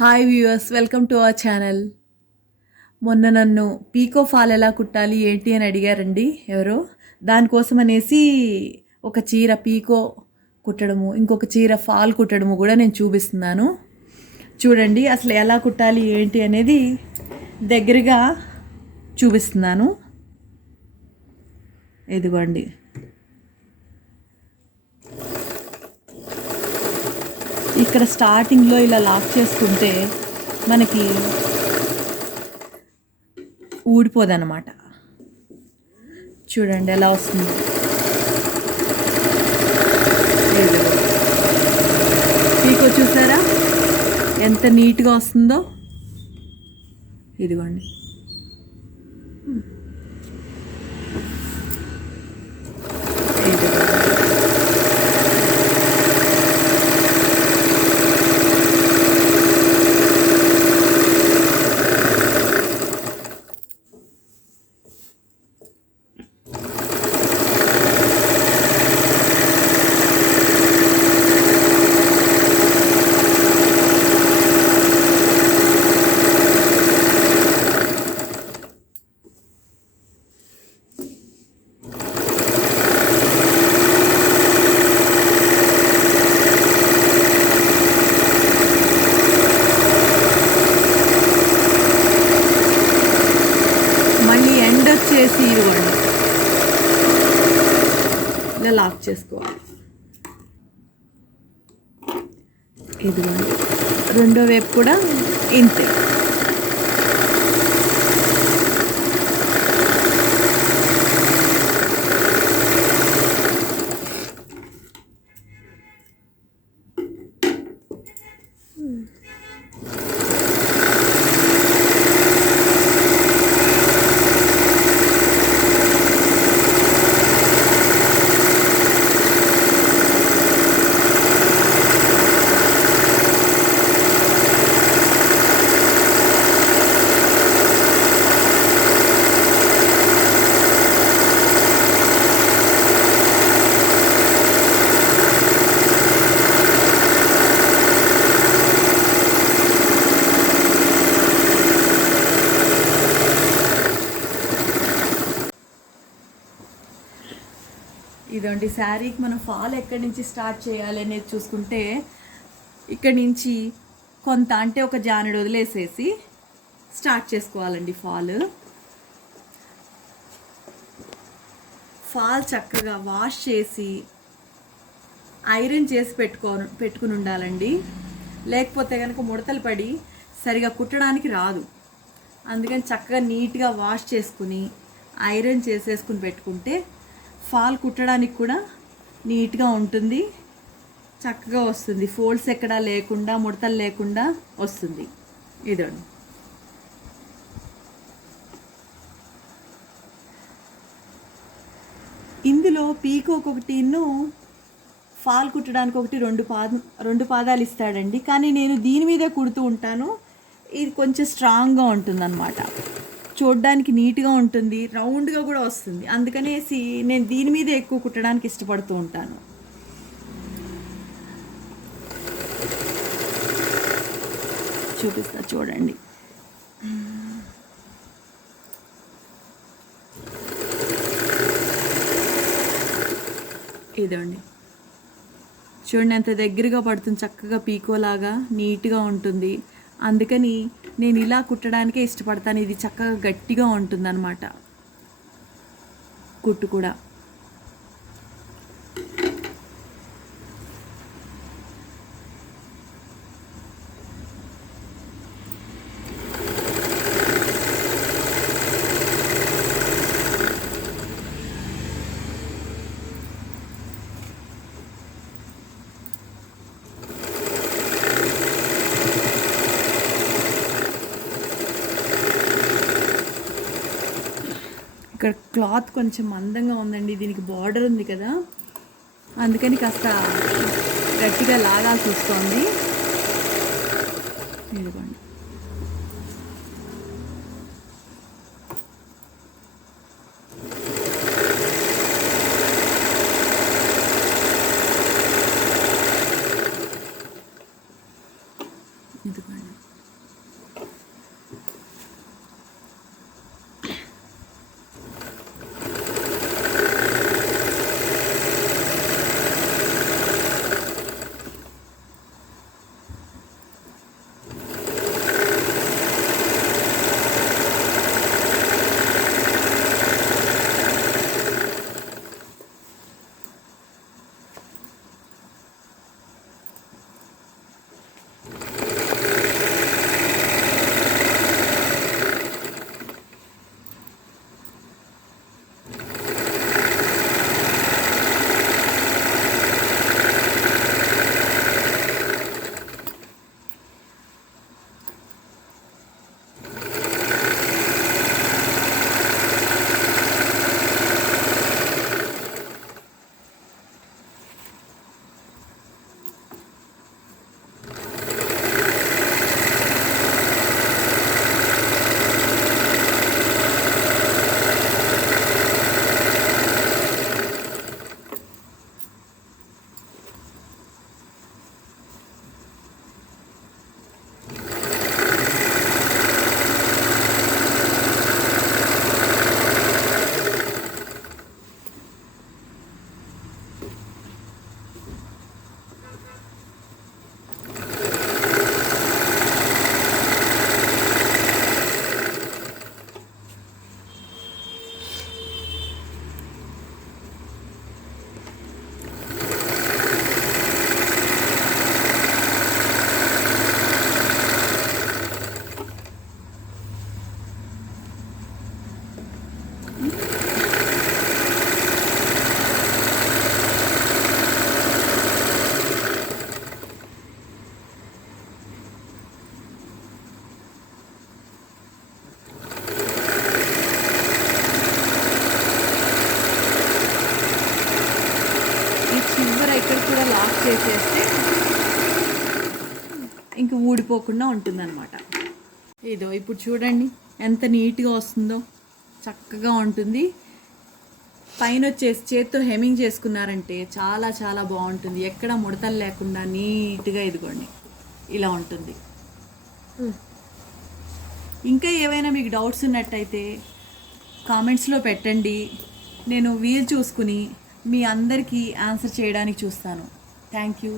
Hi viewers, welcome to our channel. మొన్న నన్ను పీకో fall ఎలా కుట్టాలి ఏంటి అని అడిగారండి ఎవరో. దానికోసం అనేసి ఒక చీర పీకో కుట్టడము, ఇంకొక చీర ఫాల్ కుట్టడము కూడా నేను చూపిస్తున్నాను. చూడండి అసలు ఎలా కుట్టాలి ఏంటి అనేది దగ్గరగా చూపిస్తున్నాను. ఇదిగోండి, ఇక్కడ స్టార్టింగ్లో ఇలా లాక్ చేసుకుంటే మనకి ఊడిపోదన్నమాట. చూడండి ఎలా వస్తుంది. పీకో చూసారా ఎంత నీట్గా వస్తుందో. ఇదిగోండి, మళ్ళీ ఎండ్ వచ్చేసి ఇదిగోండి ఇలా లాక్ చేసుకోవాలి. ఇదిగోండి రెండో వైపు కూడా ఇంతే. ఇదండి శారీకి మనం ఫాల్ ఎక్కడి నుంచి స్టార్ట్ చేయాలి అనేది చూసుకుంటే, ఇక్కడి నుంచి కొంత అంటే ఒక జానెడు వదిలేసేసి స్టార్ట్ చేసుకోవాలండి. ఫాల్ చక్కగా వాష్ చేసి ఐరన్ చేసి పెట్టుకుని ఉండాలండి. లేకపోతే కనుక ముడతలు పడి సరిగా కుట్టడానికి రాదు. అందుకని చక్కగా నీట్గా వాష్ చేసుకుని ఐరన్ చేసేసుకుని పెట్టుకుంటే ఫాల్ కుట్టడానికి కూడా నీట్గా ఉంటుంది, చక్కగా వస్తుంది. ఫోల్డ్స్ ఎక్కడా లేకుండా, ముడతలు లేకుండా వస్తుంది. ఇదండి, ఇందులో పీకోకి ఒకటిను ఫాల్ కుట్టడానికి ఒకటి రెండు పాదాలు ఇస్తాడండి. కానీ నేను దీని మీదే కుడుతూ ఉంటాను. ఇది కొంచెం స్ట్రాంగ్గా ఉంటుందన్నమాట, చూడడానికి నీట్గా ఉంటుంది, రౌండ్గా కూడా వస్తుంది. అందుకనేసి నేను దీని మీద ఎక్కువ కుట్టడానికి ఇష్టపడుతూ ఉంటాను. చూపిస్తా చూడండి. ఇదండి చూడండి ఎంత దగ్గరగా పడుతుంది, చక్కగా పీకోలాగా నీట్గా ఉంటుంది. అందుకని నేను ఇలా కుట్టడానికే ఇష్టపడతాను. ఇది చక్కగా గట్టిగా ఉంటుందన్నమాట కుట్టు కూడా. ఇక్కడ క్లాత్ కొంచెం మందంగా ఉందండి, దీనికి బార్డర్ ఉంది కదా, అందుకని కాస్త గట్టిగా లాగాల్సి వస్తుంది. ఇదిగోండి, ఇదిగోండి చేసేస్తే ఇంక ఊడిపోకుండా ఉంటుందన్నమాట. ఇదో ఇప్పుడు చూడండి ఎంత నీట్గా వస్తుందో, చక్కగా ఉంటుంది. పైన వచ్చేసి చేత్తో హెమ్మింగ్ చేసుకున్నారంటే చాలా చాలా బాగుంటుంది. ఎక్కడ ముడతలు లేకుండా నీట్గా ఇదిగోండి ఇలా ఉంటుంది. ఇంకా ఏవైనా మీకు డౌట్స్ ఉన్నట్టయితే కామెంట్స్లో పెట్టండి. నేను వీలు చూసుకుని మీ అందరికీ ఆన్సర్ చేయడానికి చూస్తాను. Thank you.